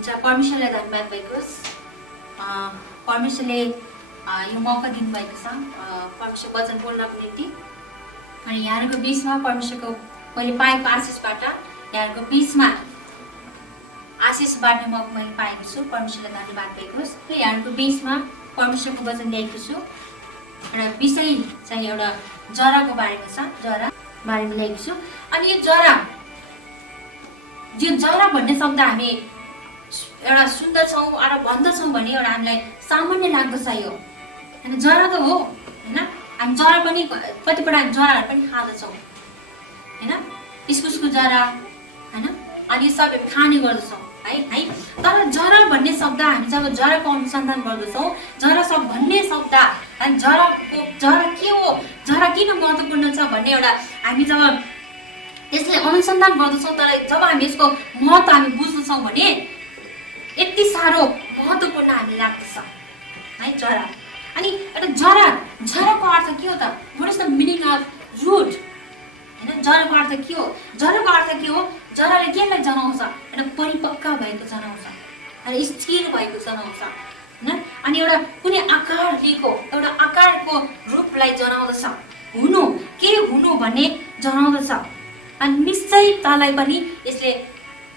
हुन्छ परमेश्वरलाई धन्यवाद भएको होस्। परमेश्वरले यो मौका दिनुभएको छ परमेश्वर वचन बोल्नको निम्ति। अनि यहाँहरूको बिचमा परमेश्वरको मैले पाएको आशिषबाट यहाँहरूको बिचमा आशिष बाँड्ने मौका मैले पाएको छु। परमेश्वरलाई धन्यवाद भएको होस्। यहाँहरूको बिचमा परमेश्वरको वचन ल्याएको छु। एउटा विषय चाहिँ एउटा जराको बारेमा छ, जरा बारेमा ल्याएको छु। अनि यो जरा भन्ने शब्द हामी एउटा सुन्दछौँ र भन्दछौँ भने एउटा हामीलाई सामान्य लाग्दछ यो होइन। जरा त हो होइन, हामी जरा पनि कतिपल्ट हामी जराहरू पनि खाँदछौँ होइन, इस्कुसको जरा होइन, अनि यो सबै खाने गर्दछौँ है। तर जरा भन्ने शब्द हामी जब जराको अनुसन्धान गर्दछौँ, जरा शब्द भन्ने शब्द अनि जरा के हो, जरा किन महत्त्वपूर्ण छ भन्ने एउटा हामी जब यसले अनुसन्धान गर्दछौँ, तर जब हामी यसको महत्त्व हामी बुझ्दछौँ भने यति साह्रो महत्त्वपूर्ण हामी लाग्दछ है जरा। अनि एउटा जराको अर्थ के हो त? What is the meaning of root होइन? जराको अर्थ के हो? जराको अर्थ के हो? जराले केलाई जनाउँछ? एउटा परिपक्व भएको जनाउँछ, अनि स्थिर भएको जनाउँछ होइन। अनि एउटा कुनै आकार लिएको एउटा आकारको रूपलाई जनाउँदछ, हुनु के हुनु भन्ने जनाउँदछ। अनि निश्चयतालाई पनि यसले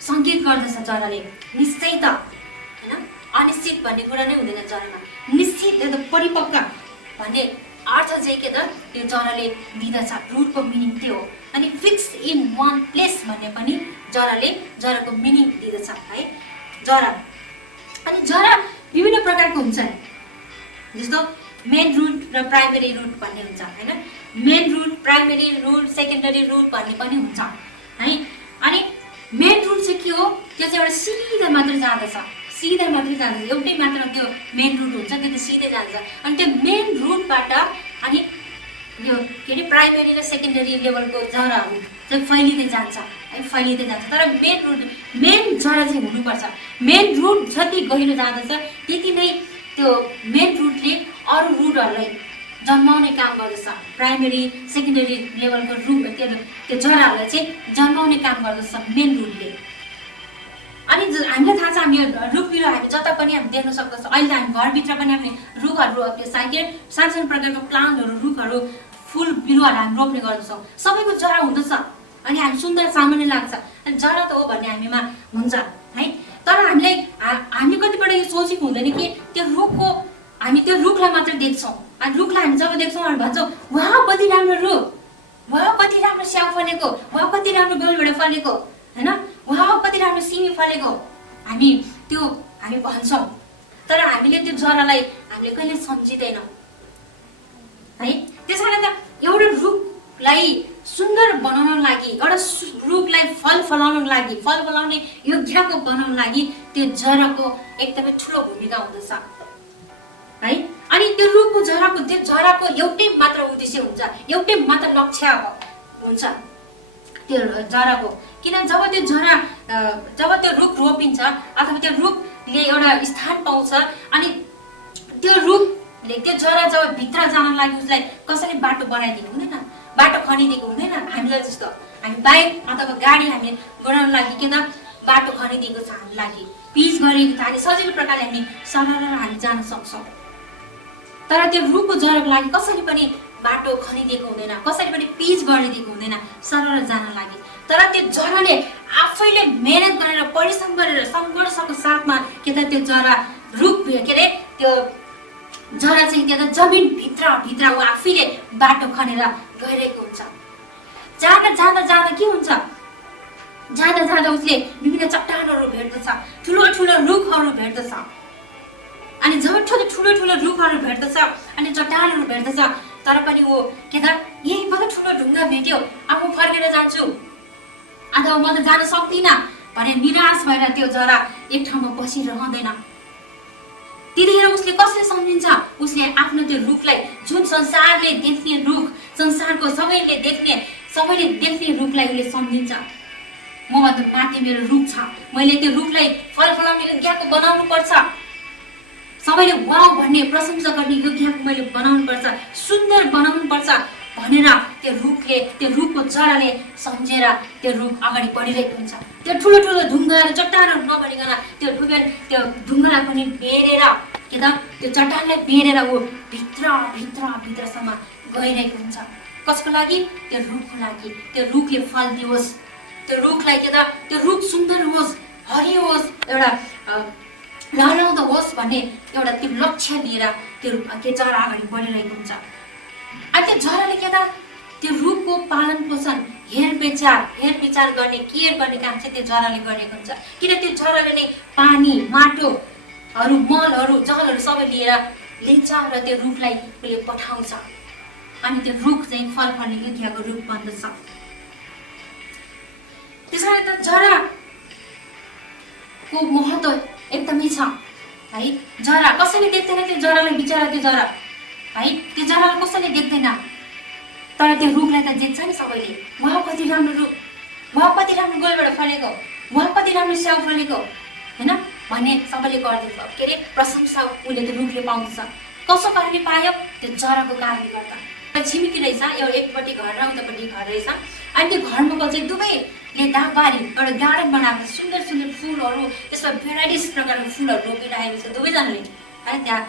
सङ्केत गर्दछ जराले। निश्चयता होइन, अनिश्चित भन्ने कुरा नै हुँदैन जरामा। निश्चित एउटा परिपक्व भन्ने अर्थ चाहिँ के त यो जराले दिँदछ। रुटको मिनिङ त्यो हो। अनि फिक्स इन वान प्लेस भन्ने पनि जराको मिनिङ दिँदछ है जरा। अनि जरा विभिन्न प्रकारको हुन्छ, जस्तो मेन रुट र प्राइमेरी रुट भन्ने हुन्छ होइन। Main root, primary root, secondary root भन्ने पनि हुन्छ है। अनि मेन रुट चाहिँ के हो? त्यो चाहिँ एउटा सिधा मात्र जाँदछ, सिधा मात्रै जान्छ, एउटै मात्र त्यो मेन रुट हुन्छ, त्यो त सिधै जान्छ। अनि त्यो मेन रुटबाट अनि यो के अरे प्राइमेरी र सेकेन्डरी लेभलको जराहरू चाहिँ फैलिँदै जान्छ है, फैलिँदै जान्छ। तर मेन जरा चाहिँ हुनुपर्छ। मेन रुट जति गहिरो जाँदछ त्यति नै त्यो मेन रुटले अरू रुटहरूलाई जन्माउने काम गर्दछ। प्राइमेरी सेकेन्डरी लेभलको रुट त्यो जराहरूलाई चाहिँ जन्माउने काम गर्दछ मेन रुटले। अनि हामीलाई थाहा छ, हामी रुख बिरुवा हामी जता पनि हामी देख्न सक्दछौँ। अहिले हामी घरभित्र पनि हामी रुखहरू त्यो सानो प्रकारको प्लान्टहरू, रुखहरू, फुल बिरुवाहरू हामी रोप्ने गर्दछौँ। सबैको जरा हुँदछ अनि हामी सुन्दर सामान्य लाग्छ, अनि जरा त हो भन्ने हामीमा हुन्छ है। तर हामी कतिपल्ट यो सोचेको हुँदैन कि त्यो रुखलाई मात्र देख्छौँ। अनि रुखलाई हामी जब देख्छौँ हामी भन्छौँ वाह कति राम्रो रुख, वाह कति राम्रो स्याउ फलेको, वाह कति राम्रो गोलभेडा फलेको होइन, वाह कति राम्रो सिमी फलेको हामी भन्छौँ। तर हामीले त्यो जरालाई हामीले कहिले सम्झिँदैनौँ है। त्यस कारण त एउटा रुखलाई सुन्दर बनाउनको लागि, एउटा रुखलाई फल फलाउने योग्यको बनाउनको लागि त्यो जराको एकदमै ठुलो भूमिका हुँदछ है। अनि त्यो रुखको जराको एउटै मात्र उद्देश्य हुन्छ, एउटै मात्र लक्ष्य हुन्छ त्यो जराको। किन जब त्यो रुख रोपिन्छ अथवा त्यो रुखले एउटा स्थान पाउँछ, अनि त्यो रुखले त्यो जरा जब भित्र जान लागि उसलाई कसैले बाटो बनाइदिएको हुँदैन, बाटो खनिदिएको हुँदैन। हामीलाई जस्तो हामी बाइक अथवा गाडी हामी बनाउन लागि के त बाटो खनिदिएको छ, हाम्रो लागि पिच गरिएको छ, हामी सजिलो प्रकारले हामी सरल हामी जान सक्छौँ। तर त्यो रुखको जराको लागि कसैले पनि बाटो खनिदिएको हुँदैन, कसैले पनि पिच गरिदिएको हुँदैन सरल जान लागि। तर त्यो जराले आफैले मेहनत गरेर परिश्रम गरेर सङ्घर्षको साथमा के त त्यो रुख के अरे त्यो जरा चाहिँ के त जमिन भित्र ऊ आफैले बाटो खनेर गइरहेको हुन्छ। जाँदा के हुन्छ? जाँदा उसले विभिन्न चट्टानहरू भेट्दछ, ठुलो रुखहरू भेट्दछ। अनि जब ठुलो रुखहरू भेट्दछ अनि चट्टानहरू भेट्दछ, तर पनि ऊ के त यही कति ठुलो ढुङ्गा भेट्यो, अब म फर्केर जान्छु अथवा म त जान सक्दिनँ भने निराश भएर त्यो जरा एक ठाउँमा बसिरहँदैन। त्यतिखेर उसले कसले सम्झिन्छ? उसले आफ्नो त्यो रुखलाई, जुन संसारले देख्ने रुख, संसारको सबैले देख्ने रुखलाई उसले सम्झिन्छ। मभन्दा माथि मेरो रुख छ, मैले त्यो रुखलाई फल फलाउने योग्यको बनाउनु पर्छ, सबैले वाउ भन्ने प्रशंसा गर्ने योग्यको मैले बनाउनु पर्छ, सुन्दर बनाउनु पर्छ भनेर त्यो रुखको जराले सम्झेर त्यो रुख अगाडि बढिरहेको हुन्छ। त्यो ठुलो ढुङ्गा र चट्टानहरू नबनिकन त्यो रुख इभन त्यो ढुङ्गालाई पनि बेरेर के त त्यो चट्टानलाई बेरेर ऊ भित्रसम्म गइरहेको हुन्छ। कसको लागि? त्यो रुखको लागि। त्यो रुखले फल दियोस्, त्यो रुखलाई के त त्यो रुख सुन्दर होस्, हरियो होस्, एउटा लहराउँदो होस् भन्ने एउटा त्यो लक्ष्य लिएर त्यो के जरा अगाडि बढिरहेको हुन्छ। अनि त्यो जराले के त त्यो रुखको पालन पोषण हेरविचार गर्ने केयर गर्ने काम चाहिँ त्यो जराले गरेको हुन्छ। किन त्यो जराले नै पानी माटोहरू मलहरू जलहरू सबै लिएर लिन्छ र त्यो रुखलाई उसले पठाउँछ अनि त्यो रुख चाहिँ फल फल्ने योग्यको रुख बन्दछ। त्यसैले त जराको महत्त्व एकदमै छ है। जरा कसैले देख्दैन त्यो जरालाई, बिचरा त्यो जरा है, त्यो जरालाई कसैले देख्दैन, तर त्यो रुखलाई त देख्छ नि सबैले। वाह कति राम्रो रुख, वाह कति राम्रो गोलबाट फलेको, वाह कति राम्रो स्याउ फलेको हैन भन्ने सबैले गर्दछ। के अरे प्रशंसा उसले त्यो रुखले पाउँछ। कसो कारणले पायो? त्यो जराको कारणले गर्दा। छिमेकी रहेछ, एउटा एकपट्टि घर र उतापट्टि घर रहेछ। अनि त्यो घरमा चाहिँ दुवैले दागबारी एउटा गार्डन बनाएको, सुन्दर सुन्दर फुलहरू, त्यसमा भेराइटिज प्रकारको फुलहरू रोपिरहेको छ दुवैजनाले। अनि त्यहाँ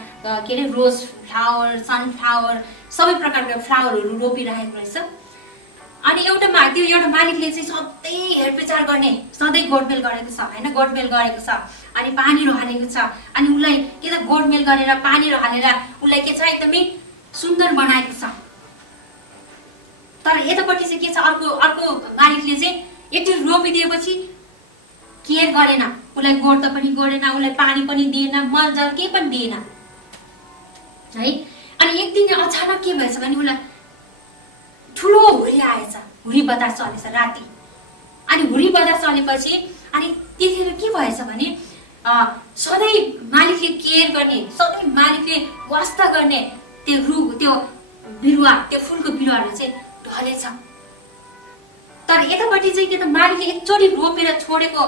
के अरे रोज फ्लावर, सनफ्लावर सबै प्रकारका फ्लावरहरू रोपिरहेको रहेछ। अनि एउटा मालिकले चाहिँ सधैँ हेरविचार गर्ने, सधैँ गोडमेल गरेको छ होइन, गोडमेल गरेको छ अनि पानीहरू हालेको छ। अनि उसलाई के त गोडमेल गरेर पानीहरू हालेर उसलाई के छ एकदमै सुन्दर बनाएको छ। तर यतापट्टि चाहिँ के छ, अर्को मालिकले चाहिँ एकचोटि रोपिदिएपछि केयर गरेन, उसलाई गोड्न पनि गोडेन, उसलाई पानी पनि दिएन, मलजल केही पनि दिएन है। अनि एक दिन अचानक के भएछ भने उसलाई ठुलो हुरी आएछ, हुरी बतास चलेछ राति। अनि हुरी बतास चलेपछि अनि त्यतिखेर के भएछ भने सधैँ मालिकले केयर गर्ने, सधैँ मालिकले वास्ता गर्ने त्यो रुख, त्यो बिरुवा, त्यो फुलको बिरुवाहरू चाहिँ ढलेछ। तर यतापट्टि चाहिँ के त मालिकले एकचोटि रोपेर छोडेको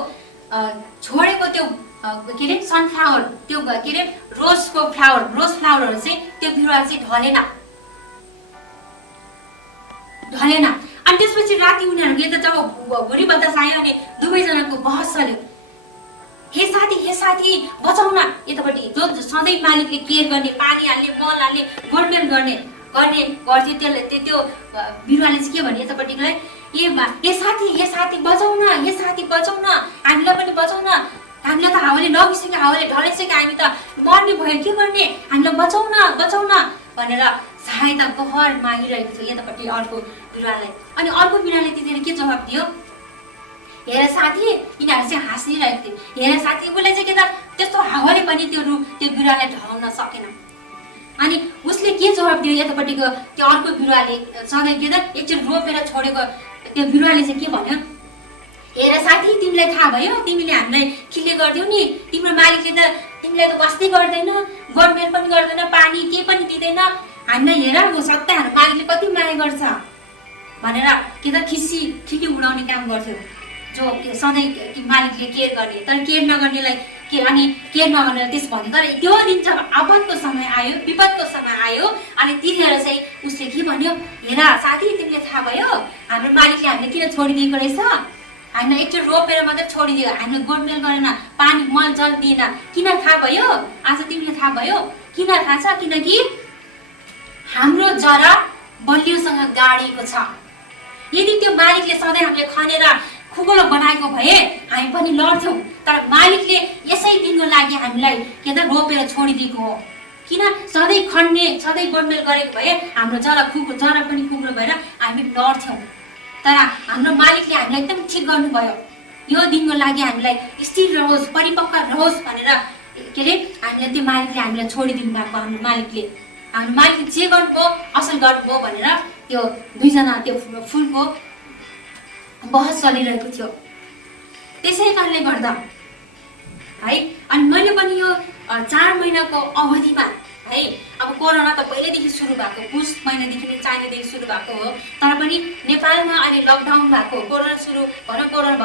त्यो के अरे सनफ्लावर, त्यो के अरे रोज फ्लावरहरू चाहिँ त्यो बिरुवा चाहिँ ढलेन। अनि त्यसपछि राति उनीहरूको यता जब भुरी बतास आयो अनि दुवैजनाको बहस चल्यो। हे साथी बचाउन, यतापट्टि जो सधैँ मालिकले केयर गर्ने, पानी हाल्ने, मल हाल्ने, गोडमेल गर्ने गर्थ्यो त्यसले त्यो बिरुवाले चाहिँ के भने यतापट्टिलाई हे साथी बचाउन, हामीलाई पनि बचाउन, हामीलाई त हावाले लगिसक्यो, हावाले ढलिसक्यो, हामी त मर्ने भयो, के गर्ने, हामीलाई बचाउन भनेर सहायता बहर मागिरहेको थियो यतापट्टि अर्को बिरुवालाई। अनि अर्को बिरुवाले त्यतिखेर के जवाब दियो? हेर साथी, यिनीहरू चाहिँ हाँसिरहेको थियो, हेर साथी उसले चाहिँ के त त्यस्तो हावाले पनि त्यो बिरुवालाई ढलाउन सकेन। अनि उसले के जवाब दियो यतापट्टिको त्यो अर्को बिरुवाले, सधैँ के त एकचोटि रोपेर छोडेको त्यो बिरुवाले चाहिँ के भन्यो? हेर साथी, तिमीलाई थाहा भयो, तिमीले हामीलाई खिल्ले गरिदियौ नि, तिम्रो मालिकले त तिमीलाई त वास्तै गर्दैन, गोडमेल पनि गर्दैन, पानी केही पनि दिँदैन, हामीलाई हेर सत्ता हाम्रो मालिकले कति माया गर्छ भनेर के त खिसी उडाउने काम गर्थ्यो जो सधैँ मालिकले केयर गर्ने। तर केयर नगर्नेलाई केयर नगर्नेलाई त्यस भन्यो। तर त्यो दिन जब विपदको समय आयो अनि त्यतिखेर चाहिँ उसले के भन्यो? हेर साथी, तिमीले थाहा भयो हाम्रो मालिकले हामीले किन छोडिदिएको रहेछ? हामीलाई एकचोटि रोपेर मात्रै छोडिदियो, हामीले गोडमेल गरेन, पानी मल जल दिएन। किन थाहा भयो? आज तिमीले थाहा भयो किन थाहा छ? किनकि हाम्रो जरा बलियोसँग गाडिएको छ। यदि त्यो मालिकले सधैँ हामीले खनेर खुकुलो बनाएको भए हामी पनि लड्थ्यौँ, तर मालिकले यसै दिनको लागि हामीलाई के त रोपेर छोडिदिएको हो। किन? सधैँ खन्ने, सधैँ गोडमेल गरेको भए हाम्रो जरा पनि खुकुलो भएर हामी लड्थ्यौँ, तर हाम्रो मालिकले हामीलाई एकदम ठिक गर्नुभयो। यो दिनको लागि हामीलाई स्थिर रहोस्, परिपक्व रहोस् भनेर के अरे हामीलाई त्यो मालिकले हामीलाई छोडिदिनु भएको। हाम्रो मालिकले जे गर्नुभयो असल गर्नुभयो भनेर त्यो दुईजना त्यो फुलको बहस चलिरहेको थियो। त्यसै कारणले गर्दा है अनि मैले पनि यो 4 महिनाको अवधिमा है, अब कोरोना त पहिल्यैदेखि सुरु भएको, पुस महिनादेखि नै चाइनादेखि सुरु भएको हो, तर पनि नेपालमा अहिले लकडाउन भएको, कोरोना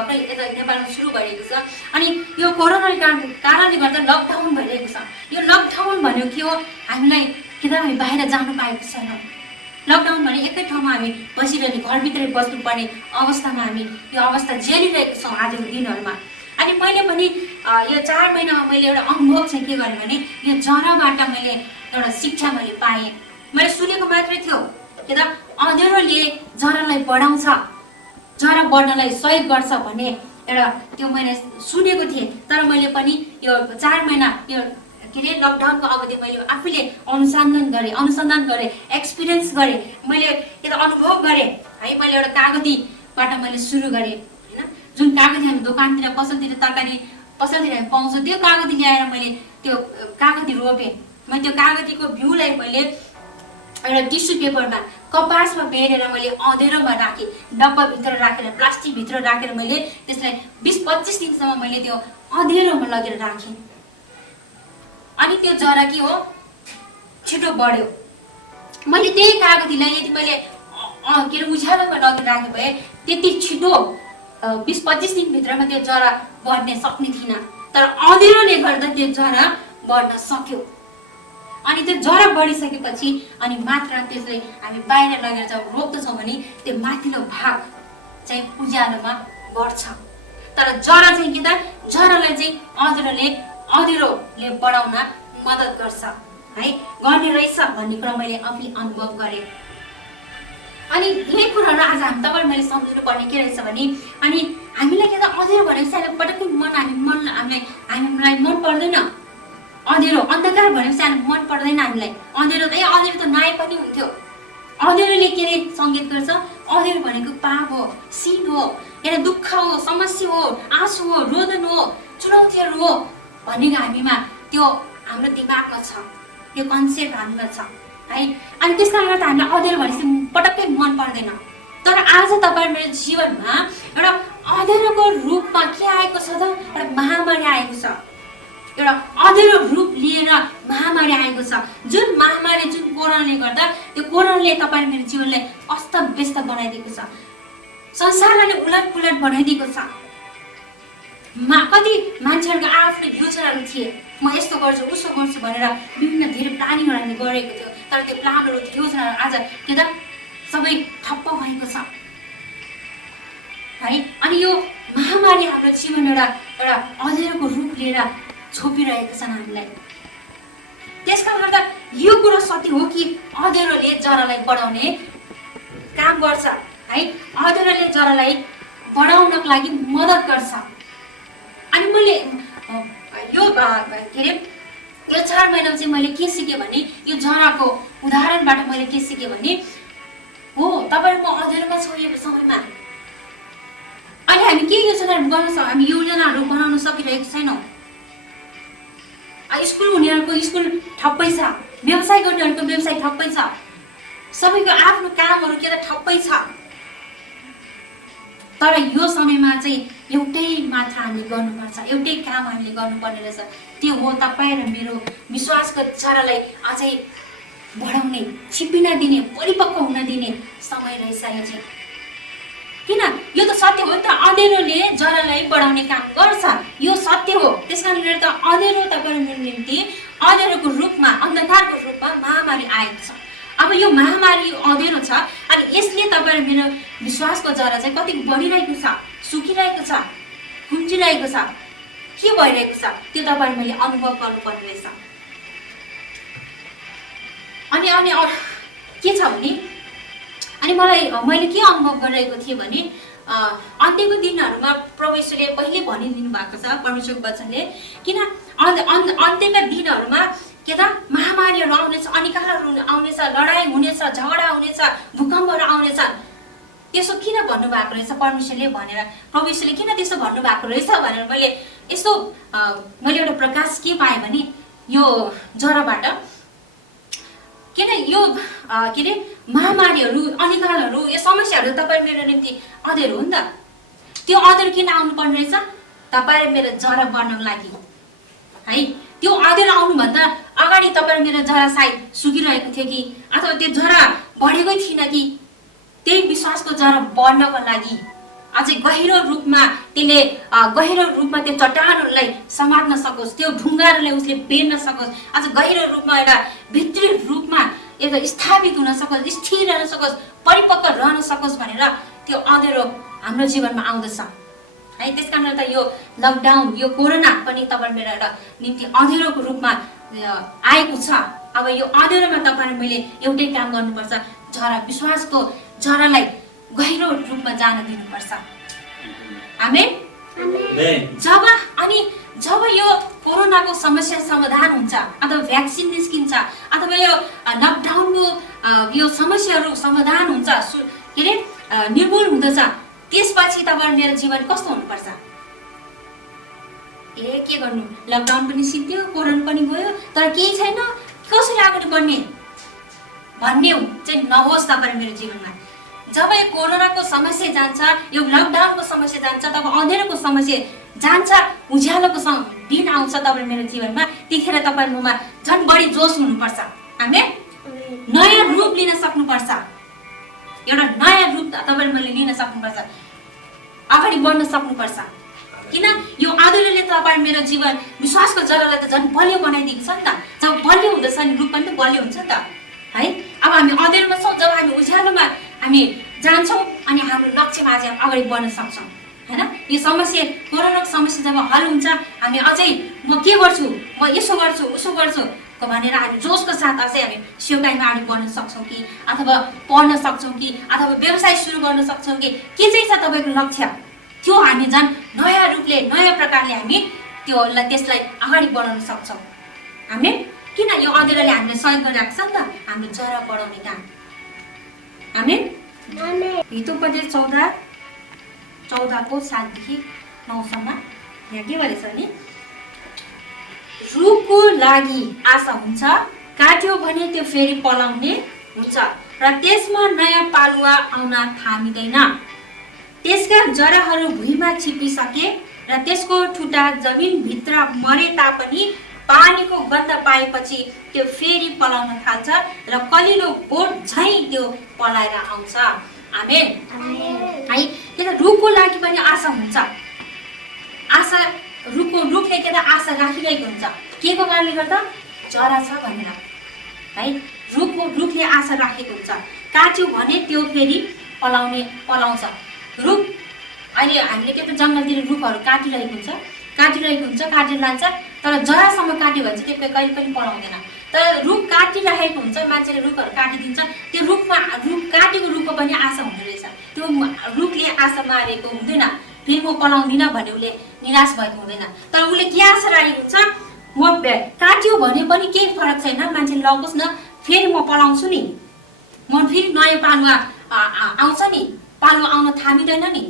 भएको यता नेपालमा सुरु भइरहेको छ। अनि यो कोरोनाको कारणले गर्दा लकडाउन भइरहेको छ। यो लकडाउन भनेको के हो? हामीलाई के त हामी बाहिर जानु पाएको छैनौँ। लकडाउन भने एकै ठाउँमा हामी बसिरहने, घरभित्रै बस्नुपर्ने अवस्थामा हामी यो अवस्था झेलिरहेको छौँ आजको दिनहरूमा। अनि मैले पनि यो 4 महिनामा मैले एउटा अनुभव चाहिँ के गरेँ भने यो जराबाट मैले एउटा शिक्षा मैले पाएँ। मैले सुनेको मात्रै थियो कि त अँध्यारोले जरालाई बढाउँछ, जरा बढ्नलाई सहयोग गर्छ भन्ने एउटा त्यो मैले सुनेको थिएँ। तर मैले पनि यो 4 महिना यो के अरे लकडाउनको अवधि मैले आफूले अनुसन्धान गरेँ, एक्सपिरियन्स गरेँ, मैले यो अनुभव गरेँ है। मैले एउटा कागतीबाट मैले सुरु गरेँ होइन। जुन कागती हामी दोकानतिर पसलतिर तरकारी पसलतिर हामी पाउँछ त्यो कागती ल्याएर मैले त्यो कागती रोपेँ। मैले त्यो कागतीको बिउलाई मैले एउटा टिस्यु पेपरमा कपासमा बेरेर मैले अँध्यारोमा राखेँ, डब्बाभित्र राखेर प्लास्टिकभित्र राखेर मैले त्यसलाई 20-25 दिनसम्म मैले त्यो अँध्यारोमा लगेर राखेँ। अनि त्यो जरा के हो छिटो बढ्यो। मैले त्यही कागतीलाई यदि मैले के अरे उज्यालोमा लगेर राखे भए त्यति छिटो 20-25 दिनभित्रमा त्यो जरा बढ्ने सक्ने थिएन। तर अँध्यारोले गर्दा त्यो जरा बढ्न सक्यो। अनि त्यो जरा बढिसकेपछि अनि मात्र त्यसलाई हामी बाहिर लगेर जब रोप्दछौँ भने त्यो माथिल्लो भाग चाहिँ उज्यालोमा बढ्छ। तर जरा चाहिँ के त जरालाई चाहिँ अँध्यारोले बढाउन मद्दत गर्छ है, गर्ने रहेछ भन्ने कुरा मैले आफूले अनुभव गरेँ। अनि यही कुराहरू आज हामी तपाईँ मैले सम्झिनु पर्ने के रहेछ भने अनि हामीलाई के त अँध्यारो भनेपछि अहिले पटक्कै हामीलाई मन पर्दैन। अँध्यारो अन्धकार भनेपछि हामीलाई मन पर्दैन। हामीलाई अँध्यारो त नाय पनि हुन्थ्यो। अँध्यारोले के अरे सङ्गीत गर्छ, अँध्यारो भनेको पाप हो, सिन हो, यहाँ दुःख हो, समस्या हो, आँसु हो, रोदन हो, चुनौतीहरू हो भन्ने हामीमा त्यो हाम्रो दिमागमा छ, त्यो कन्सेप्ट हामीमा छ है। अनि त्यस कारणले गर्दा हामीलाई अँध्यारो भनेपछि पटक्कै मन पर्दैन। तर आज तपाईँ मेरो जीवनमा एउटा अँध्यारोको रूपमा के आएको छ त एउटा महामारी आएको छ। एउटा अँध्यारो रूप लिएर महामारी आएको छ। जुन महामारी जुन कोरोनाले गर्दा त्यो कोरोनाले तपाईँ मेरो जीवनलाई अस्तव्यस्त बनाइदिएको छ, संसारलाई उलटपुलट बनाइदिएको छ। कति मान्छेहरूको आफ्नो योजनाहरू थिए, म यस्तो गर्छु उसो गर्छु भनेर विभिन्न धेरै प्लानिङहरू हामीले गरेको थियो। तर त्यो प्लानहरू योजनाहरू आज के त सबै ठप्प भएको छ है। अनि यो महामारी हाम्रो जीवन एउटा अँध्यारोको रूप लिएर छोपिरहेका छन् हामीलाई। त्यसकारण गर्दा यो कुरा सत्य हो कि अँध्यारोले जरालाई बढाउने काम गर्छ है। अँध्यारोले जरालाई बढाउनको लागि मद्दत गर्छ। अनि मैले यो के अरे यो 4 महिनामा चाहिँ मैले के सिकेँ भने यो जराको उदाहरणबाट मैले के सिकेँ भने हो तपाईँको अँध्यारोमा छौँ यो समयमा। अहिले हामी के योजनाहरू गर्न सक्छौँ, हामी योजनाहरू बनाउन सकिरहेको छैनौँ। स्कुल हुनेहरूको स्कुल ठप्पै छ, व्यवसाय गर्नेहरूको व्यवसाय ठप्पै छ, सबैको आफ्नो कामहरू के त ठप्पै छ। तर यो समयमा चाहिँ एउटै मात्र हामीले गर्नुपर्छ, एउटै काम हामीले गर्नुपर्ने रहेछ। त्यो हो तपाईँ र मेरो विश्वासको जरालाई अझै बढाउने, छिपिन दिने, परिपक्व हुन दिने समय रहेछ यो चाहिँ। किन यो त सत्य हो नि त, अँध्यारोले जरालाई बढाउने काम गर्छ, यो सत्य हो। त्यसकारणले त अँध्यारो तपाईँ मेरो निम्ति अँध्यारोको रूपमा, अन्धकारको रूपमा महामारी आएको छ। अब यो महामारी अँध्यारो छ अनि यसले तपाईँ मेरो विश्वासको जरा चाहिँ कति बढिरहेको छ, सुकिरहेको छ, खुम्चिरहेको छ, के भइरहेको छ त्यो तपाईँ मैले अनुभव गर्नुपर्ने रहेछ। अनि के छ भने अनि मैले के अनुभव गरिरहेको थिएँ भने अन्त्यको दिनहरूमा प्रभु यीशुले पहिले भनिदिनु भएको छ परमेश्वरको वचनले, किन अन्त्यका दिनहरूमा के त महामारीहरू आउनेछ, अनिकालहरू आउनेछ, लडाइँ हुनेछ, झगडा हुनेछ, भूकम्पहरू आउनेछ। त्यसो किन भन्नुभएको रहेछ परमेश्वरले भनेर, प्रभु यीशुले किन त्यसो भन्नुभएको रहेछ भनेर मैले एउटा प्रकाश के पाएँ भने यो जराबाट किन यो के अरे महामारीहरू, अनिकालहरू, यो समस्याहरू तपाईँ मेरो निम्ति अँध्यारो हो नि त। त्यो अँध्यारो किन आउनु पर्ने रहेछ तपाईँ मेरो जरा बढ्नको लागि है। त्यो अँध्यारो आउनुभन्दा अगाडि तपाईँ मेरो जरा सायद सुकिरहेको थियो कि अथवा त्यो जरा बढेकै थिएन कि त्यही विश्वासको जरा बढ्नको लागि अझै गहिरो रूपमा त्यो चट्टानहरूलाई समात्न सकोस्, त्यो ढुङ्गाहरूलाई उसले बेर्न सकोस्, अझ गहिरो रूपमा एउटा भित्री रूपमा एउटा स्थापित हुन सकोस्, स्थिर रहन सकोस्, परिपक्व रहन सकोस् भनेर त्यो अँध्यारो हाम्रो जीवनमा आउँदछ है। त्यसकारण गर्दा यो लकडाउन, यो कोरोना पनि तपाईँ मेरो एउटा निम्ति अँध्यारोको रूपमा आएको छ। अब यो अँध्यारोमा तपाईँ मैले एउटै काम गर्नुपर्छ, जरा विश्वासको जरालाई गहिरो रूपमा जान दिनुपर्छ। आमेन। जब यो कोरोनाको समस्या समाधान हुन्छ अथवा भ्याक्सिन निस्किन्छ अथवा यो लकडाउनको यो समस्याहरू समाधान हुन्छ, के अरे निर्मूल हुँदछ, त्यसपछि तपाईँ मेरो जीवन कस्तो हुनुपर्छ? के गर्नु, लकडाउन पनि सिद्धियो, कोरोना पनि गयो, तर केही छैन, कसरी अगाडि बढ्ने भन्ने चाहिँ नहोस् तपाईँ मेरो जीवनमा। जब यो कोरोनाको समस्या जान्छ, यो लकडाउनको समस्या जान्छ, तब अँध्यारोको समस्या जान्छ, उज्यालोको दिन आउँछ तपाईँ मेरो जीवनमा, त्यतिखेर तपाईँमा झन् बढी जोस हुनुपर्छ। आमेन। नयाँ रूप लिन सक्नुपर्छ, एउटा नयाँ रूप तपाईँले मैले लिन सक्नुपर्छ, अगाडि बढ्न सक्नुपर्छ। किन यो अँध्यारोले तपाईँ मेरो जीवन विश्वासको जरालाई त झन् बलियो बनाइदिएको छ नि त। जब बलियो हुँदछ नि रूप पनि त बलियो हुन्छ नि त, है। अब हामी अँध्यारोमा छौँ, जब हामी उज्यालोमा हामी जान्छौँ अनि हाम्रो लक्ष्यमा आज अगाडि बढ्न सक्छौँ, हैन। यो समस्या, कोरोनाको समस्या जब हल हुन्छ, हामी अझै म के गर्छु, म यसो गर्छु उसो गर्छु भनेर हामी जोसको साथ अझै हामी सेवाकाईमा अगाडि बढ्न सक्छौँ कि, अथवा पढ्न सक्छौँ कि, अथवा व्यवसाय सुरु गर्न सक्छौँ कि, के चाहिँ छ तपाईँको लक्ष्य, त्यो हामी झन् नयाँ रूपले नयाँ प्रकारले हामी त्यसलाई अगाडि बढाउन सक्छौँ। हामी किन यो अँध्यारोले हामीलाई सहयोग गरिरहेको छ नि त, हाम्रो जरा बढाउने काम। आमेन। हितोपदेश 14:14 7देखि 9सम्म यहाँ के भनेछ भने, रुखको लागि आशा हुन्छ, काट्यो भने त्यो फेरि पलाउने हुन्छ र त्यसमा नयाँ पालुवा आउन थामिँदैन। त्यसका जराहरू भुइँमा छिपिसके र त्यसको ठुटा जमिनभित्र मरे तापनि पानीको गन्ध पाएपछि त्यो फेरि पलाउन थाल्छ र कलिलो बोट झैँ त्यो पलाएर आउँछ। आमेन। है। किन रुखको लागि पनि आशा हुन्छ, आशा रुखले के त आशा राखिरहेको हुन्छ, के को कारणले गर्दा, जरा छ भनेर, है। रुखले आशा राखेको हुन्छ, काट्यो भने त्यो फेरि पलाउँछ। रुख अहिले हामीले के त जङ्गलतिर रुखहरू काटिरहेको हुन्छ, काटेर लान्छ, तर जरासम्म काट्यो भने चाहिँ त्यो कहिले पनि पलाउँदैन। तर रुख काटिरहेको हुन्छ, मान्छेले रुखहरू काटिदिन्छ, त्यो रुख काटेको रुखको पनि आशा हुँदो रहेछ। त्यो रुखले आशा मारेको हुँदैन, फेरि म पलाउँदिनँ भन्ने उसले निराश भएको हुँदैन, तर उसले के आशा राखेको हुन्छ, म काट्यो भने पनि केही फरक छैन, मान्छेले लगोस् न, फेरि म पलाउँछु नि, म फेरि नयाँ पालुवा आउँछ नि, पालुवा आउन थामिँदैन नि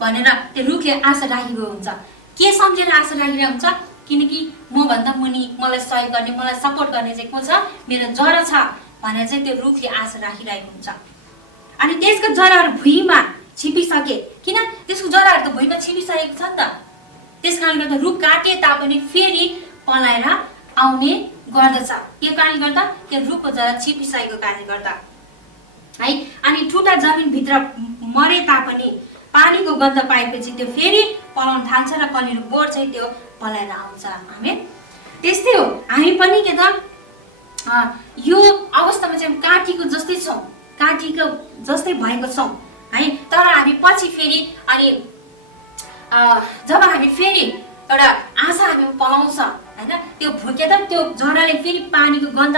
भनेर त्यो रुखले आशा राखेको हुन्छ। के सम्झेर आशा राखिरहेको हुन्छ, किनकि मभन्दा मुनि मलाई सहयोग गर्ने, मलाई सपोर्ट गर्ने चाहिँ को छ, मेरो जरा छ भनेर चाहिँ त्यो रुखले आशा राखिरहेको हुन्छ। अनि त्यसको जराहरू भुइँमा छिपिसके, किन त्यसको जराहरू त भुइँमा छिपिसकेको छ नि त, त्यस कारणले गर्दा रुख काटे तापनि फेरि पलाएर आउने गर्दछ। के कारणले गर्दा, त्यो रुखको जरा छिपिसकेको कारणले गर्दा, है। अनि ठुटा जमिनभित्र मरे तापनि पानीको गन्ध पाएपछि त्यो फेरि पलाउन थाल्छ र कलिलो बोट चाहिँ त्यो पलाएर आउँछ। आमेन। त्यस्तै हो, हामी पनि के त यो अवस्थामा चाहिँ काटीको जस्तै छौँ, काटीको जस्तै भएको छौँ, है। तर हामी पछि फेरि अनि जब हामी फेरि एउटा आशा हामी पलाउँछ, होइन, त्यो के त त्यो जराले फेरि पानीको गन्ध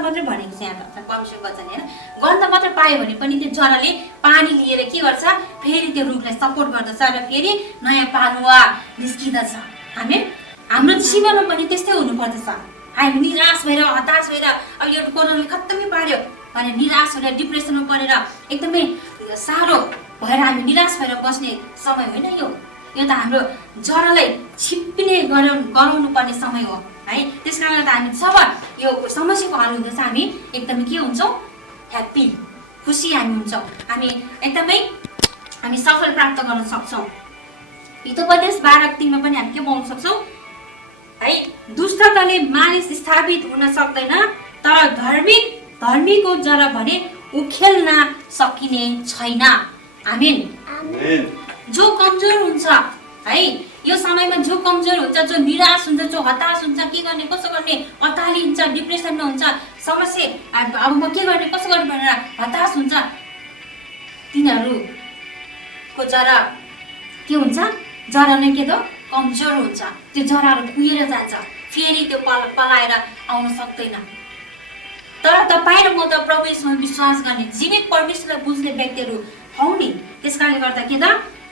मात्रै भनेको छ यहाँ त परमेश्वर वचन, होइन। गन्ध मात्रै पायो भने पनि त्यो जराले पानी लिएर के गर्छ, फेरि त्यो रुखलाई सपोर्ट गर्दछ र फेरि नयाँ पालुवा निस्किँदछ। हाम्रो जीवनमा पनि त्यस्तै हुनुपर्दछ। हामी निराश भएर, हताश भएर, अब यो कोरोनाले खत्तमै पार्यो भनेर निराश भएर, डिप्रेसनमा परेर एकदमै साह्रो भएर हामी निराश भएर बस्ने समय होइन यो त हाम्रो जरालाई छिप्पिने गराउनु पर्ने समय हो, है। त्यस कारणले त हामी जब यो समस्याको हल हुँदछ, हामी एकदमै के हुन्छौँ, ह्याप्पी, खुसी हामी हुन्छौँ, हामी एकदमै हामी सफल प्राप्त गर्न सक्छौँ। हितोपदेश 12:3मा पनि हामी के पाउन सक्छौँ, है। दुष्टताले मानिस स्थापित हुन सक्दैन, तर धर्मीको जरा भने उखेल्न सकिने छैन। आमेन। जो कमजोर हुन्छ, है, यो समयमा जो कमजोर हुन्छ, जो निराश हुन्छ, जो हताश हुन्छ, के गर्ने कसो गर्ने अत्तालिन्छ, डिप्रेसनमा हुन्छ, समस्या अब म के गर्ने कसो गर्ने भनेर हताश हुन्छ, तिनीहरूको जरा के हुन्छ, जरा नै के त कमजोर हुन्छ, त्यो जराहरू कुहिएर जान्छ, फेरि त्यो पलाएर आउन सक्दैन। तर तपाईँ र म त प्रभु येशूमा विश्वास गर्ने जीवित परमेश्वरलाई बुझ्ने व्यक्तिहरू हौ नि। त्यसकारणले गर्दा के त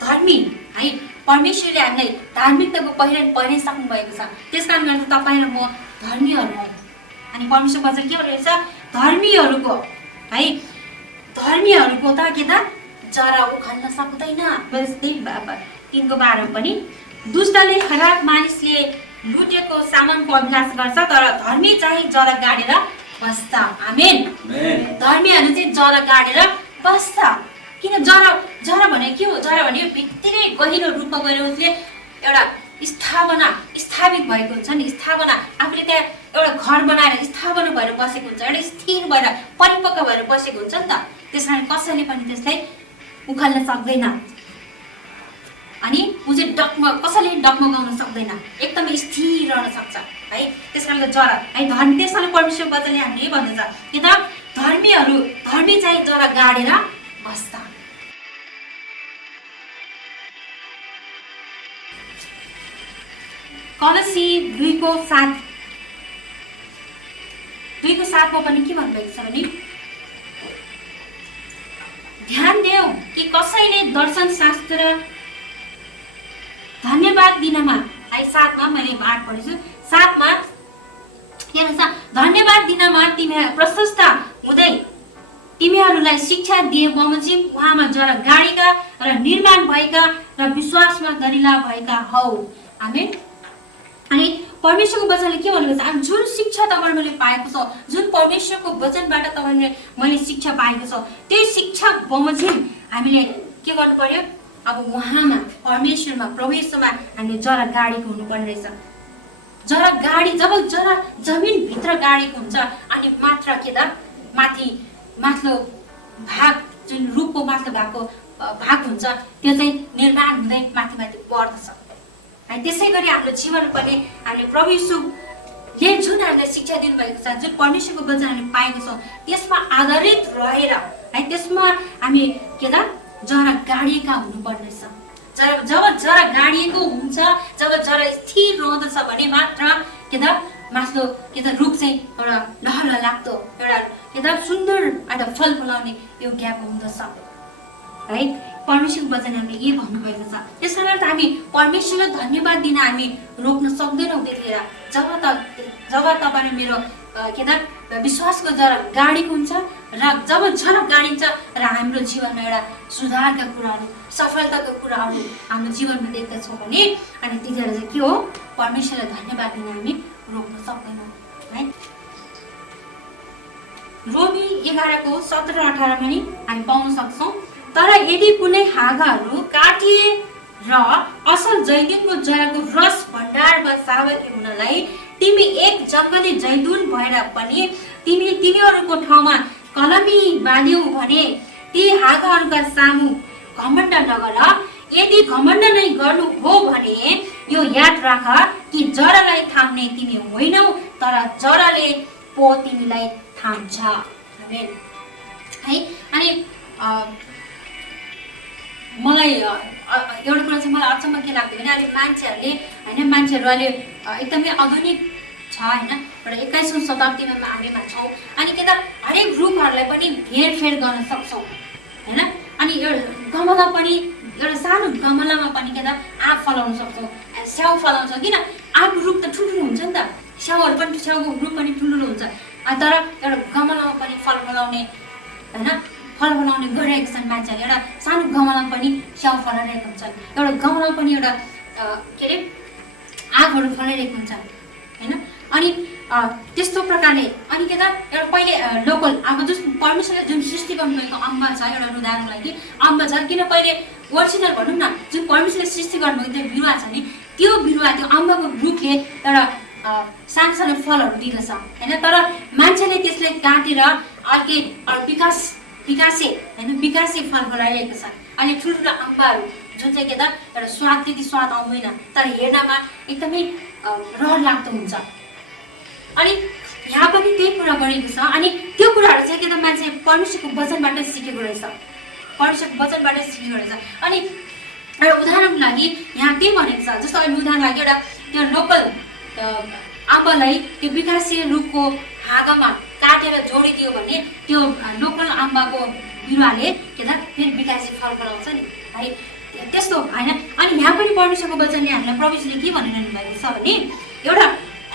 धर्मी है, परमेश्वरले हामीलाई धार्मिकताको पहिराइसक्नु भएको छ। त्यसकारणले गर्दा तपाईँ र म धर्मीहरू हौ। अनि परमेश्वर वचन के भनेको छ, धर्मीहरूको है, धर्मीहरूको त के त जरा उखाल्न सक्दैन। 3:12 पनि दुष्टले खराब मानिसले लुटेको सामानको अभ्यास गर्छ, तर धर्मी चाहिँ जरा गाडेर बस्छ। आमेन। धर्मीहरू चाहिँ जरा गाडेर बस्छ। किन जरा भने के हो? जरा भने भित्तिकै गहिरो रूपमा गएर उसले एउटा स्थापित भएको हुन्छ नि, स्थापना आफूले त्यहाँ एउटा घर बनाएर स्थापना भएर बसेको हुन्छ, एउटा स्थिर भएर परिपक्व भएर बसेको हुन्छ नि त। त्यस कारण कसैले पनि त्यसलाई उखाल्न सक्दैन। अनि ऊ चाहिँ कसैले डगमगाउन सक्दैन, एकदमै स्थिर रहन सक्छ है। त्यस कारणले जरा है धर्मी, त्यस कारण परमेश्वर वचनले हामीले भन्दछ कि त धर्मी चाहिँ जरा गाडेर बस्छ। कलसी 2:7 पनि के भन्नुभएको छ भने ध्यान देऊ कि कसैले दर्शन शास्त्र धन्यवाद दिनमा है 7मा मैले 8 पढेछु 7मा के भन्छ, धन्यवाद दिनमा तिमी प्रशस्त हुँदै तिमीहरूलाई शिक्षा दिए बमोजिम उहाँमा जरा गाडेका र निर्माण भएका र विश्वासमा दरिला भएका हौ। आमेन। अनि परमेश्वरको वचनले के भन्नुहुन्छ, हामी जुन शिक्षा तपाईँ मैले पाएको छ, जुन परमेश्वरको वचनबाट तपाईँले मैले शिक्षा पाएको छ, त्यही शिक्षा बमोजिम हामीले के गर्नु पर्यो, अब उहाँमा परमेश्वरमा प्रवेशमा हामीले जरा गाडेको हुनुपर्ने रहेछ। जरा गाडी जब जरा जमिनभित्र गाडेको हुन्छ अनि मात्र के त माथिल्लो भाग जुन रुखको माथिल्लो भागको भाग हुन्छ त्यो चाहिँ निर्माण हुँदै माथि बढ्दछ है। त्यसै गरी हाम्रो जीवन पनि हामीले प्रभु येशूले जुन हामीलाई शिक्षा दिनुभएको छ, जुन परमेश्वरको वचन हामीले पाएको छौँ, त्यसमा आधारित रहेर है त्यसमा हामी के त जरा गाडिएका हुनुपर्नेछ। जब जरा गाडिएको हुन्छ, जब जरा स्थिर रहँदछ भने मात्र के त माथिल्लो के त रुख चाहिँ एउटा लहलहाग्दो एउटा के त सुन्दर एउटा फल फलाउने योग्य हुँदछ है। परमेश्वरको वचन हामीले के भन्नुभएको छ। त्यसकारण त हामी परमेश्वरलाई धन्यवाद दिन हामी रोक्न सक्दैनौँ त्यतिखेर जब तपाईँ मेरो के त विश्वासको जरा गाडेको हुन्छ र जब जरा गाडिन्छ र हाम्रो जीवनमा एउटा सुधारका कुराहरू सफलताको कुराहरू हाम्रो जीवनमा देख्दछौँ भने अनि त्यतिखेर चाहिँ के हो, परमेश्वरलाई धन्यवाद दिन हामी रोक्न सक्दैनौँ है। रोमी 11:17-18 पनि हामी पाउन सक्छौँ। तर यदि कुनै हाँगाहरू काटिए र असल जैतुनको जराको रस भण्डारमा सहभागी हुनलाई तिमी एक जङ्गली जैतुन भएर पनि तिमीहरूको ठाउँमा कलमी बाल्यौ भने ती हाँगाहरूका सामु घमण्ड नगर। यदि घमण्ड नै गर्नु हो भने यो याद राख कि जरालाई थाम्ने तिमी होइनौ, तर जराले पो तिमीलाई थाम्छ। आमेन है। अनि मलाई एउटा कुरा चाहिँ मलाई अचम्म के लाग्यो भने अहिले मान्छेहरू अहिले एकदमै आधुनिक छ होइन, एउटा 21औं शताब्दीमा हामीमा छौँ। अनि के त हरेक रुखहरूलाई पनि हेरफेर गर्न सक्छौँ होइन। अनि एउटा गमला पनि एउटा सानो गमलामा पनि के त आँप फलाउन सक्छौँ, स्याउ फलाउँछौँ। किन आँपको रुख त ठुल्ठुलो हुन्छ नि त, स्याउको रुख पनि ठुल्ठुलो हुन्छ, तर एउटा गमलामा पनि फल फलाउने गरिरहेको छन् मान्छेहरूले। एउटा सानो गमलामा पनि स्याउ फलाइरहेको हुन्छन्, एउटा गमलामा पनि एउटा के अरे आँपहरू फलाइरहेको हुन्छन् होइन। अनि त्यस्तो प्रकारले अनि के त एउटा पहिले लोकल अब जुन परमेश्वरले जुन सृष्टि गर्नुभएको अम्बा छ, एउटा उदाहरणको लागि अम्बा छ। किन पहिले ओरिजिनल भनौँ न, जुन परमेश्वरले सृष्टि गर्नुभएको त्यो बिरुवा छ नि, त्यो बिरुवा त्यो अम्बाको रुखले एउटा सानो फलहरू दिँदछ होइन। तर मान्छेले त्यसले काटेर अर्कै विकासे फल फलाइरहेको छ। अनि ठुल्ठुलो अम्बाहरू जुन चाहिँ के त एउटा त्यति स्वाद आउँदैन, तर हेर्नमा एकदमै रहर लाग्दो हुन्छ। अनि यहाँ पनि त्यही कुरा गरेको छ। अनि त्यो कुराहरू चाहिँ के त मान्छे परमेश्वरको वचनबाट सिकेको रहेछ, अनि एउटा उदाहरणको लागि यहाँ के भनेको छ, जस्तो अहिले उदाहरण लागि एउटा त्यो लोकल आम्बालाई त्यो विकासीय रुखको हाँगामा काटेर जोडिदियो भने त्यो लोकल आम्बाको बिरुवाले के त फेरि विकासी फल बनाउँछ नि है, त्यस्तो होइन। अनि यहाँ पनि परमेश्वरको वचनले हामीलाई प्रभुजीले के भनिरहनु भएको छ भने एउटा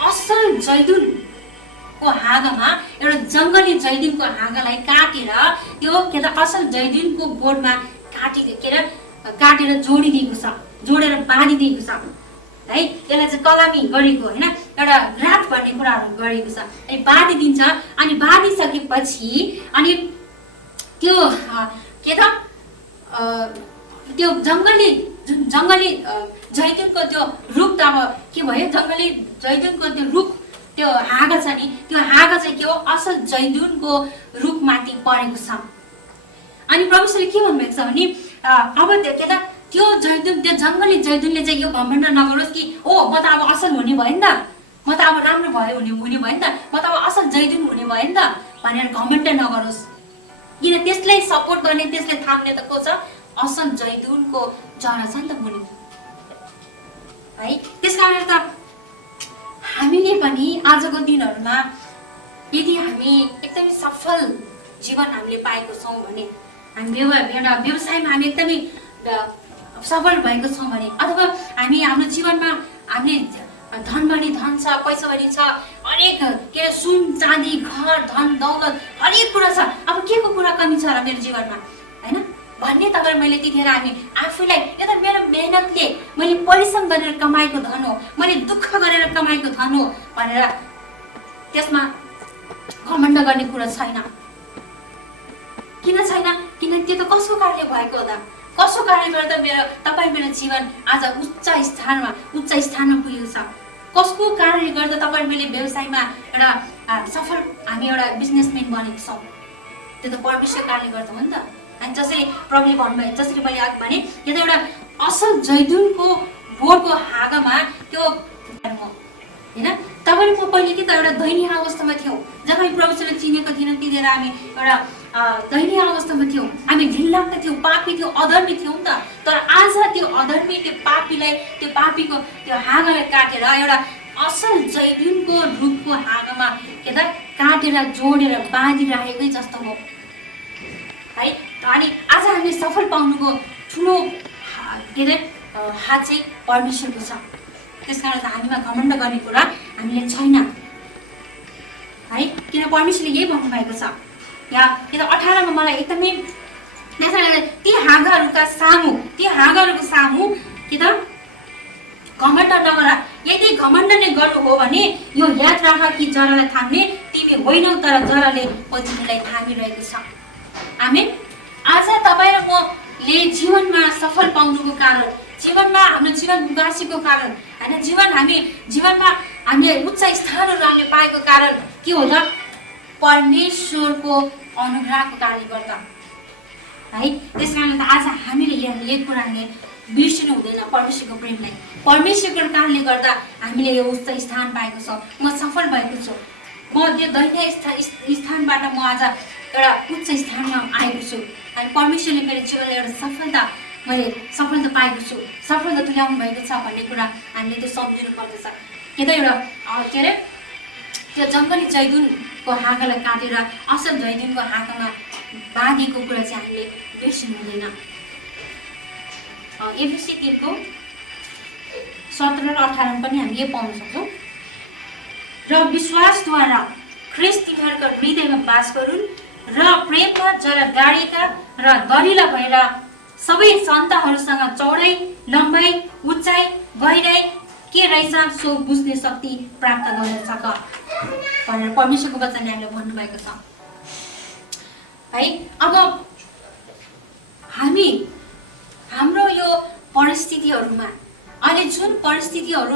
असल जैतुनको हाँगामा एउटा जङ्गली जैतुनको हाँगालाई काटेर त्यो के त असल जैतुनको बोटमा काटेर जोडिदिएको छ, जोडेर बाँधिदिएको छ है। यसलाई चाहिँ कलामी गरेको होइन, एउटा ग्राफ भन्ने कुराहरू गरेको छ। अनि बाँधिदिन्छ, अनि बाँधिसकेपछि अनि त्यो के त त्यो जङ्गली जैतुनको त्यो रुख त अब के भयो, जङ्गली जैतुनको त्यो रुख त्यो हाँगा छ नि, त्यो हाँगा चाहिँ के हो, असल जैतुनको रुखमाथि परेको छ। अनि परमेश्वरले के भन्नुभएको छ भने अब त्यो के त त्यो जङ्गली जैतुनले चाहिँ यो घमण्ड नगरोस् कि ओ म त अब असल हुने भयो नि त, म त अब राम्रो हुने भयो नि त, म त अब असल जैतुन हुने भयो नि त भनेर घमण्ड नगरोस्। किन त्यसलाई सपोर्ट गर्ने, त्यसलाई थाम्ने त को छ, असल जैतुनको जरा छ नि त मुनि है। त्यसकारण त हामीले पनि आजको दिनहरूमा यदि हामी एकदमै सफल जीवन हामीले पाएको छौँ भने, हामी एउटा व्यवसायमा हामी एकदमै सफल भएको छौँ भने, अथवा हामी हाम्रो जीवनमा हामीले धन छ, पैसा बढी छ, अनेक के अरे सुन चाँदी घर धन दौलत हरेक कुरा छ, अब के को कुरा कमी छ र मेरो जीवनमा होइन भन्ने तपाईँ मैले त्यतिखेर हामी आफूलाई यो त मेरो मेहनतले मैले परिश्रम गरेर कमाएको धन हो, मैले दुःख गरेर कमाएको धन हो भनेर त्यसमा घमण्ड गर्ने कुरा छैन। किन छैन? किन त्यो त कसको कारणले भएको हो त, कसको कारणले गर्दा तपाईँ मेरो जीवन आज उच्च स्थानमा पुगेको छ, कसको कारणले गर्दा तपाईँ मैले व्यवसायमा एउटा सफल हामी एउटा बिजनेसम्यान बनेको छौँ, त्यो त परमेश्वर कारणले गर्दा हो नि त। अनि जसरी प्रभुले भन्नुभयो, जसरी मैले अघि भने यो त एउटा असल जैतुनको बोटको हाँगामा त्यो होइन। तपाईँ म पहिले के त एउटा दयनीय अवस्थामा थियौँ, जब हामी प्रभुले चिनेको थिएनौँ त्यतिखेर हामी एउटा दयनीय अवस्थामा थियौँ, हामी घिनलाग्दा थियौँ, पापी थियौँ, अधर्मी थियौँ नि त। तर आज त्यो अधर्मी त्यो पापीको त्यो हाँगालाई काटेर एउटा असल जैतुनको रुखको हाँगामा के त काटेर जोडेर बाँधिराखेकै जस्तो हो है। अनि आज हामीले सफल पाउनुको ठुलो के अरे हात चाहिँ परमेश्वरको छ। त्यसकारण हामीमा घमण्ड गर्ने कुरा हामीले छैन है, किन परमेश्वरले यही भन्नुभएको छ। या कि त 18 मा मलाई एकदमै ती हाँगाहरूको सामु कि त घमण्ड नगर, यदि घमण्ड नै गर्नु हो भने यो याद राख कि जरालाई थाम्ने तिमी होइनौ तर जराले तिमीलाई थामिरहेको छ। आमेन। आज तपाईँ र मले जीवनमा सफल पाउनुको कारण, जीवनमा हाम्रो जीवन विकासीको कारण होइन, जीवनमा हामीले उच्च स्थानहरू हामीले पाएको कारण के हो त, परमेश्वरको अनुग्रहको कारणले गर्दा है। त्यस कारणले आज हामीले यही कुराले बिर्सिनु हुँदैन परमेश्वरको प्रेमलाई। परमेश्वरको कारणले गर्दा हामीले यो उच्च स्थान पाएको छौँ, म सफल भएको छु, म त्यो दैनिक स्थानबाट म आज एउटा उच्च स्थानमा आएको छु। अनि परमेश्वरले मेरो जीवनमा एउटा सफलता पाएको छु, सफलता तुल्याउनु भएको छ भन्ने कुरा हामीले त्यो सम्झिनु पर्दछ। कि त एउटा के अरे त्यो जङ्गली जैतुनको हाँगालाई काटेर असल जैतुनको हाँगामा बाँधिएको कुरा चाहिँ हामीले बिर्सिनु हुँदैन। एफएसी 3 17 र 18 पनि हामीले पाउन सक्छौँ। र विश्वासद्वारा ख्रीष्ट तिमीहरूका हृदयमा बास गरून् र प्रेममा जरा गाडेका र दरिला भएर सबै सन्तहरूसँग चौडाइ लम्बाइ उचाइ गहिराइ के रहेछ सो बुझ्ने शक्ति प्राप्त गर्न सक भनेर परमेश्वरको वचनले हामीलाई भन्नुभएको छ है। अब हाम्रो यो परिस्थितिहरूमा अहिले जुन परिस्थितिहरू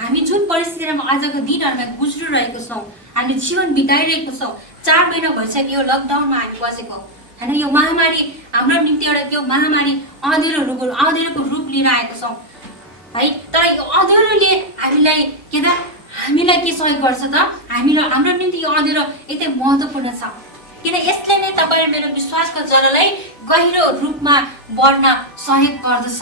हामी जुन परिस्थितिमा आजको दिनहरूमा गुज्रिरहेको छौँ, हामीले जीवन बिताइरहेको छौँ, 4 महिना भइसक्यो लकडाउनमा हामी बसेको होइन। यो महामारी हाम्रो निम्ति एउटा त्यो महामारी अँधेरोको रूप लिएर आएको छौँ है। तर यो अँधेरोले हामीलाई के सहयोग गर्छ त, हाम्रो निम्ति यो अँधेरो एकदमै महत्त्वपूर्ण छ किन यसले नै तपाईँ मेरो विश्वासको जरालाई गहिरो रूपमा बढ्न सहयोग गर्दछ।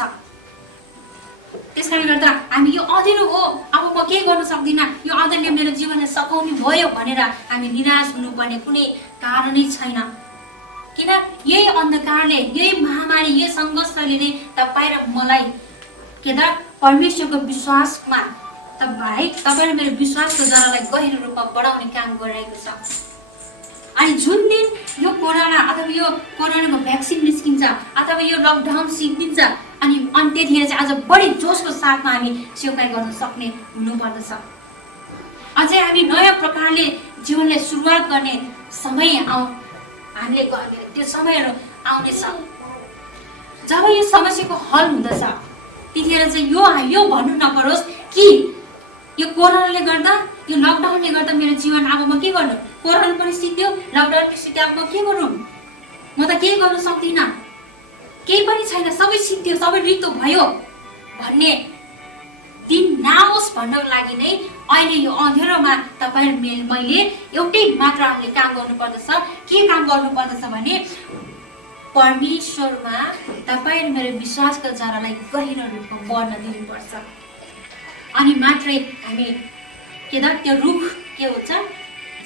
त्यसकारणले गर्दा हामी यो अँध्यारो हो, अब म केही गर्न सक्दिनँ, यो अँध्यारोले मेरो जीवनलाई सकाउने भयो भनेर हामी निराश हुनुपर्ने कुनै कारणै छैन। किन यही अन्धकारले, यही महामारी, यही सङ्घर्षले नै तपाईँ र मलाई के त परमेश्वरको विश्वासमा तपाईँ र मेरो विश्वासको जरालाई गहिरो रूपमा बढाउने काम गरिरहेको छ। अनि जुन दिन यो कोरोना अथवा यो कोरोनाको भ्याक्सिन निस्किन्छ अथवा यो लकडाउन सिद्धिन्छ अनि त्यतिखेर चाहिँ अझ बढी जोसको साथमा हामी सेवाई गर्न सक्ने हुनुपर्दछ। अझै हामी नयाँ प्रकारले जीवनलाई सुरुवात गर्ने समय हामीले त्यो समयहरू आउनेछ। जब यो समस्याको हल हुँदछ त्यतिखेर चाहिँ यो भन्नु नपरोस् कि यो कोरोनाले गर्दा, यो लकडाउनले गर्दा मेरो जीवन अब म के गर्नु, कोरोना पनि सिद्धियो, लकडाउन पनि सिद्धियो, अब म के गरौँ, म त केही गर्न सक्दिनँ, केही पनि छैन, सबै सिद्धियो, सबै रित्तो भयो भन्ने दिन नआओस् भन्नको लागि नै अहिले यो अँध्यारोमा तपाईँ मैले एउटै मात्र हामीले काम गर्नुपर्दछ। के काम गर्नुपर्दछ भने परमेश्वरमा तपाईँ र मेरो विश्वासको जरालाई गहिरो रूपमा बढ्न दिनुपर्छ। अनि मात्रै हामी के त त्यो रुख के हुन्छ,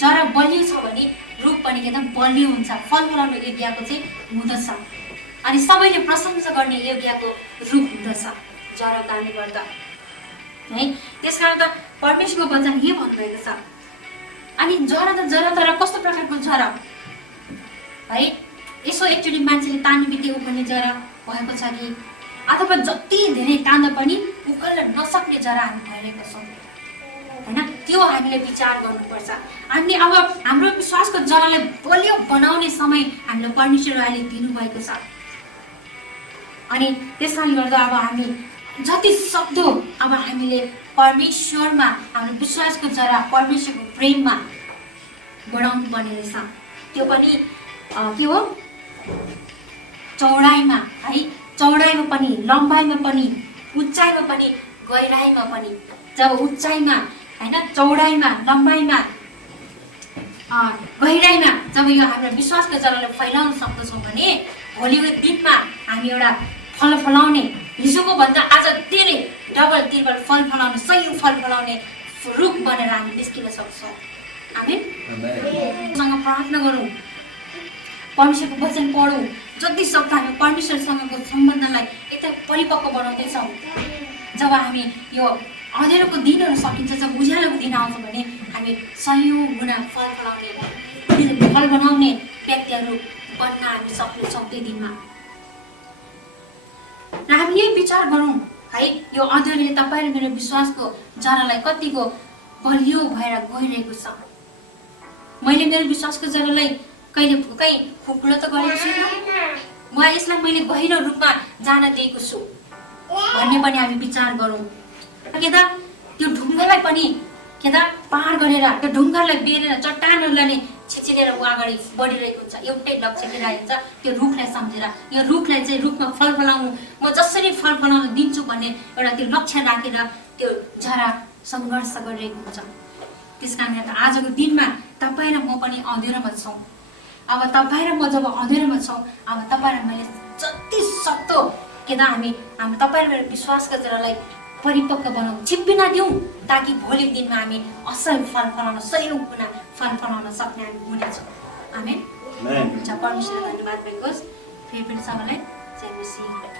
जरा बलियो छ भने रुख पनि के त बलियो हुन्छ, फल फलाउने योग्यको चाहिँ हुँदछ। अनि सबैले प्रशंसा गर्ने योग्यको रुख हुँदछ जरा कारणले गर्दा है। त्यसकारण त परमेश्वरको वचन के भन्नुभएको छ। अनि जरा तर कस्तो प्रकारको जरा है, यसो एकचोटि मान्छेले तान्ने बित्तिकै उक्किने जरा भएको छ कि अथवा जति धेरै तान्दा पनि उक्कल्न नसक्ने जरा हामी भइरहेको छौँ होइन। त्यो हामीले विचार गर्नुपर्छ। हामीले अब हाम्रो विश्वासको जरालाई बलियो बनाउने समय हामीले परमेश्वरले अहिले दिनुभएको छ। अनि त्यसकारणले गर्दा अब हामी जति सक्दो अब हामीले परमेश्वरमा हाम्रो विश्वासको जरा परमेश्वरको प्रेममा बढाउनु पर्ने रहेछ। त्यो पनि के हो, चौडाइमा है, चौडाइमा पनि, लम्बाइमा पनि, उचाइमा पनि, गहिराइमा पनि। जब उचाइमा होइन, चौडाइमा, लम्बाइमा, गहिराइमा जब यो हाम्रो विश्वासको जरालाई फैलाउन सक्दछौँ भने भोलिको दिनमा हामी एउटा फल फलाउने, हिजोको भन्दा आज धेरै डबल टिबल फल फलाउने, सही फल फलाउने रुख बनेर हामी निस्किन सक्छौँ। आमेन। सँग प्रार्थना गरौँ, परमेश्वरको वचन पढौँ, जति सक्दो हामी परमेश्वरसँगको सम्बन्धलाई एकदम परिपक्व बनाउँदैछौँ। जब हामी यो अँध्यारोको दिनहरू सकिन्छ, जब उज्यालोको दिन आउँछ भने हामी सयौँ गुणा फल बनाउने व्यक्तिहरू बन्न हामी सक्नेछौँ त्यो दिनमा। र हामी यही विचार गरौँ है, यो अँध्यारोले तपाईँ र मेरो विश्वासको जरालाई कतिको बलियो भएर गइरहेको छ। मैले मेरो विश्वासको जरालाई कहिले कहीँ खुकुलो त गरेको छुइनँ, यसलाई मैले गहिरो रूपमा जान दिएको छु भन्ने पनि हामी विचार गरौँ। के त त्यो ढुङ्गालाई पनि के त पार गरेर, त्यो ढुङ्गालाई बेरेर, चट्टानहरूलाई नै छिचिलेर ऊ अगाडि बढिरहेको हुन्छ। एउटै लक्ष्य लिइरहेको हुन्छ, त्यो रुखलाई सम्झेर, यो रुखलाई चाहिँ रुखमा फल फलाउनु, म जसरी फल फलाउन दिन्छु भन्ने एउटा त्यो लक्ष्य राखेर त्यो जरा सङ्घर्ष गरिरहेको हुन्छ। त्यस कारणले आजको दिनमा तपाईँ र म पनि अँध्यारोमा छौँ। अब तपाईँ र म जब अँध्यारोमा छौँ, अब तपाईँ र मैले जति सक्दो के त हामी तपाईँ र मेरो विश्वासको जरालाई परिपक्व बनाऊ, छिप्पिन दिउँ, ताकि भोलि दिनमा हामी असल फल फलाउन, सयौँ गुणा फल फलाउन सक्ने हामी हुनेछौँ। आमेन। परमेश्वरलाई धन्यवाद दिनुहोस्। फेरि पनि सबैलाई जय मसीह।